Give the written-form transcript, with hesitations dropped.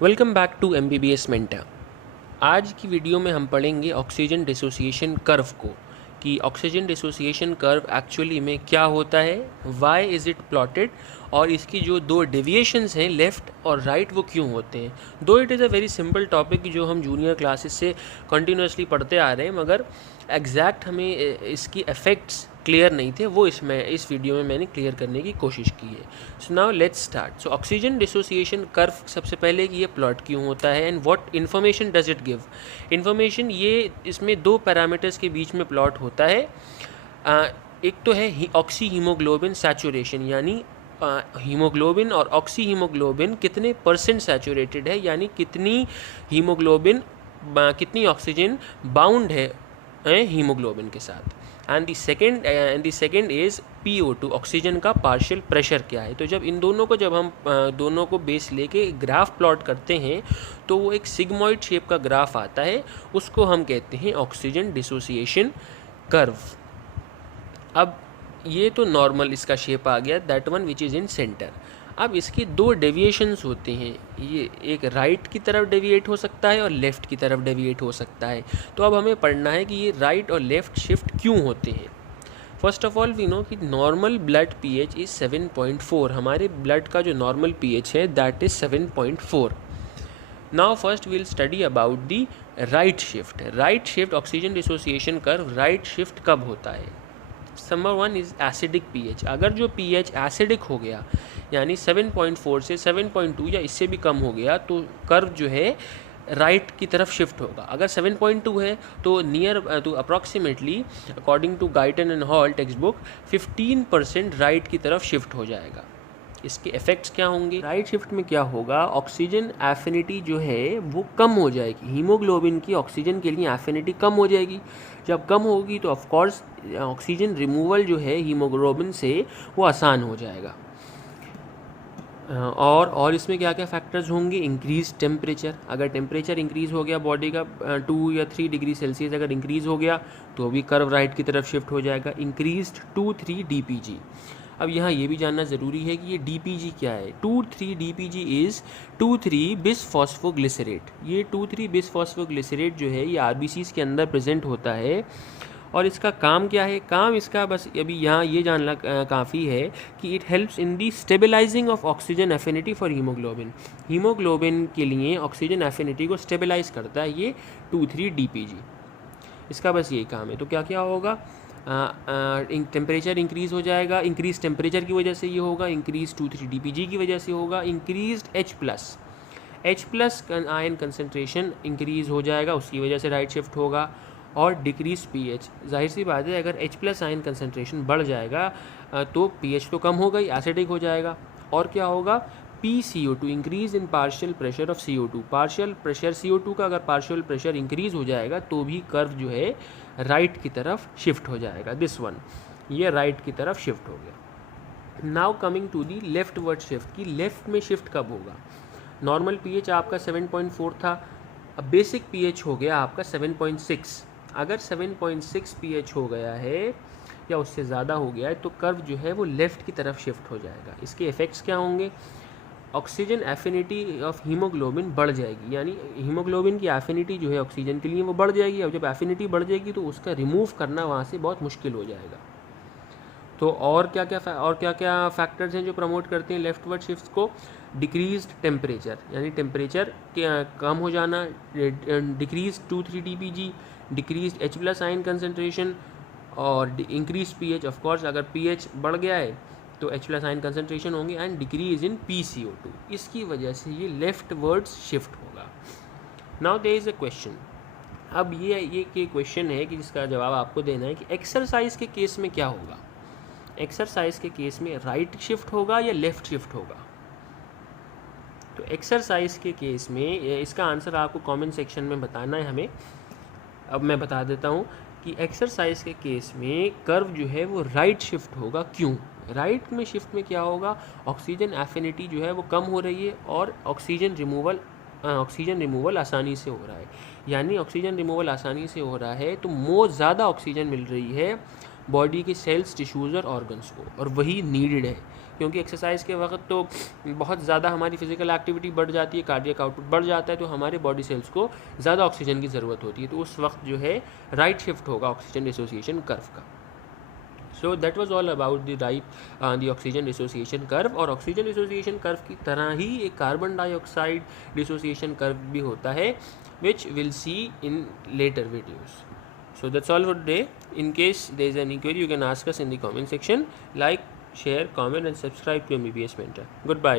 Welcome back to MBBS mentor. आज की video में हम पढ़ेंगे ऑक्सीजन डिसोसिएशन कर्व को, कि ऑक्सीजन डिसोसिएशन कर्व एक्चुअली में क्या होता है, वाई इज़ इट प्लॉटेड, और इसकी जो दो डेविएशंस हैं लेफ़्ट और राइट वो क्यों होते हैं। दो it is a very simple topic जो हम जूनियर क्लासेस से कंटिन्यूसली पढ़ते आ रहे हैं, मगर एग्जैक्ट हमें इसकी इफ़ेक्ट्स क्लियर नहीं थे, वो इस वीडियो में मैंने क्लियर करने की कोशिश की है। So now let's start. So oxygen dissociation curve, सबसे पहले कि ये प्लॉट क्यों होता है and what information does it give. Information ये इसमें दो पैरामीटर्स के बीच में प्लॉट होता है। एक तो है ऑक्सी हीमोग्लोबिन सैचुरेशन, यानी हीमोग्लोबिन और ऑक्सी हीमोग्लोबिन कितने परसेंट सैचुरेटेड है, यानी कितनी हीमोग्लोबिन कितनी ऑक्सीजन बाउंड है हीमोग्लोबिन के साथ। And the second is PO2, oxygen का पार्शियल प्रेशर क्या है। तो जब इन दोनों को हम दोनों को बेस लेके ग्राफ प्लॉट करते हैं तो वो एक सिग्मॉइड शेप का ग्राफ आता है, उसको हम कहते हैं ऑक्सीजन डिसोसिएशन कर्व। अब ये तो नॉर्मल इसका शेप आ गया, that one which is in centre. अब इसकी दो डेविएशंस होते हैं, ये एक राइट की तरफ डेविएट हो सकता है और लेफ़्ट की तरफ डेविएट हो सकता है। तो अब हमें पढ़ना है कि ये राइट और लेफ़्ट शिफ्ट क्यों होते हैं। First of all we know कि नॉर्मल ब्लड pH इज़ 7.4। हमारे ब्लड का जो नॉर्मल pH है that is 7.4। Now first we'll study about the right shift. Right shift oxygen dissociation curve right shift कब होता है। Number one is acidic pH। अगर जो pH एसिडिक हो गया, यानी 7.4 से 7.2 या इससे भी कम हो गया, तो कर्व जो है राइट की तरफ शिफ्ट होगा। अगर 7.2 है तो near to approximately according to Guyton and Hall textbook 15% right की तरफ शिफ्ट हो जाएगा। इसके इफ़ेक्ट्स क्या होंगे। राइट शिफ्ट में क्या होगा, ऑक्सीजन एफिनिटी जो है वो कम हो जाएगी। हीमोग्लोबिन की ऑक्सीजन के लिए एफिनिटी कम हो जाएगी। जब कम होगी तो ऑफकोर्स ऑक्सीजन रिमूवल जो है हीमोग्लोबिन से वो आसान हो जाएगा। और इसमें क्या क्या फैक्टर्स होंगे। इंक्रीज टेम्परेचर, अगर टेम्परेचर इंक्रीज़ हो गया बॉडी का 2 या 3 डिग्री सेल्सियस अगर इंक्रीज़ हो गया तो भी कर्व राइट की तरफ शिफ्ट हो जाएगा। Increased 2,3 DPG। अब यहाँ ये भी जानना ज़रूरी है कि ये DPG क्या है। 2,3 DPG इज़ 2,3 बिसफॉस्फोग्लिसरेट। ये 2,3 बिसफॉस्फोग्लिसरेट जो है ये RBCs के अंदर प्रेजेंट होता है। और इसका काम क्या है, काम इसका बस अभी यहाँ ये जानना काफ़ी है कि it helps in the stabilising of oxygen affinity for haemoglobin. Haemoglobin के लिए ऑक्सीजन एफिनिटी को स्टेबलाइज करता है ये 2,3 DPG। इसका बस यही काम है। तो क्या क्या होगा, टेम्परेचर इंक्रीज़ हो जाएगा। इंक्रीज टेम्परेचर की वजह से ये होगा, इंक्रीज 2,3 DPG की वजह से होगा। Increase H+ ion concentration increase हो जाएगा, उसकी वजह से राइट शिफ्ट होगा। और डिक्रीज pH, जाहिर सी बात है अगर H+ आयन कंसनट्रेशन बढ़ जाएगा तो pH तो कम होगा ही, एसिडिक हो जाएगा। और क्या होगा, PCO2 increase in partial pressure of CO2। Partial pressure CO2 का अगर पार्शियल प्रेशर इंक्रीज़ हो जाएगा तो भी कर्व जो है राइट की तरफ शिफ्ट हो जाएगा। दिस वन, ये राइट की तरफ शिफ्ट हो गया। Now coming to the leftward shift, की लेफ्ट में शिफ्ट कब होगा। नॉर्मल pH आपका 7.4 था, अब बेसिक pH हो गया आपका 7.6। अगर 7.6 pH हो गया है या उससे ज़्यादा हो गया है तो कर्व जो है वो लेफ़्ट की तरफ शिफ्ट हो जाएगा। इसके इफ़ेक्ट्स क्या होंगे, ऑक्सीजन एफिनिटी ऑफ हीमोग्लोबिन बढ़ जाएगी, यानी हीमोग्लोबिन की एफिनिटी जो है ऑक्सीजन के लिए वो बढ़ जाएगी। और जब एफिनिटी बढ़ जाएगी तो उसका रिमूव करना वहाँ से बहुत मुश्किल हो जाएगा। तो और क्या क्या फैक्टर्स हैं जो प्रमोट करते हैं लेफ्टवर्ड शिफ्ट को। डिक्रीज्ड टेम्परेचर, यानी टेम्परेचर कम हो जाना। Decrease 2,3 DPG, decrease H+ ion concentration और इंक्रीज pH। ऑफकोर्स अगर pH बढ़ गया है तो H+ आयन कंसनट्रेशन होंगे। एंड डिक्रीज इन PCO2, इसकी वजह से ये लेफ्ट वर्ड्स शिफ्ट होगा। Now there is a question. अब ये क्वेश्चन है कि जिसका जवाब आपको देना है कि एक्सरसाइज के केस में क्या होगा। एक्सरसाइज के केस में राइट शिफ्ट होगा या लेफ़्ट शिफ्ट होगा। तो एक्सरसाइज के केस में इसका आंसर आपको कमेंट सेक्शन में बताना है हमें। अब मैं बता देता हूँ कि एक्सरसाइज के केस में कर्व जो है वो राइट शिफ्ट होगा। क्यों राइट में शिफ्ट में क्या होगा, ऑक्सीजन एफिनिटी जो है वो कम हो रही है और ऑक्सीजन रिमूवल आसानी से हो रहा है। यानी ऑक्सीजन रिमूवल आसानी से हो रहा है तो ज़्यादा ऑक्सीजन मिल रही है बॉडी के सेल्स, टिश्यूज़ और ऑर्गन्स को, और वही नीडेड है। क्योंकि एक्सरसाइज के वक्त तो बहुत ज़्यादा हमारी फिजिकल एक्टिविटी बढ़ जाती है, कार्डियक आउटपुट बढ़ जाता है, तो हमारे बॉडी सेल्स को ज़्यादा ऑक्सीजन की ज़रूरत होती है, तो उस वक्त जो है राइट शिफ्ट होगा ऑक्सीजन डिसोसिएशन कर्व का। So that was all about the the oxygen dissociation curve. और ऑक्सीजन डिसोसिएशन कर्व की तरह ही एक कार्बन डाइऑक्साइड डिसोसिएशन कर्व भी होता है, which will see in later videos. So that's all for today. In case there is any query, you can ask us in the comment section. Like, share, comment and subscribe to MBBS Mentor. Goodbye.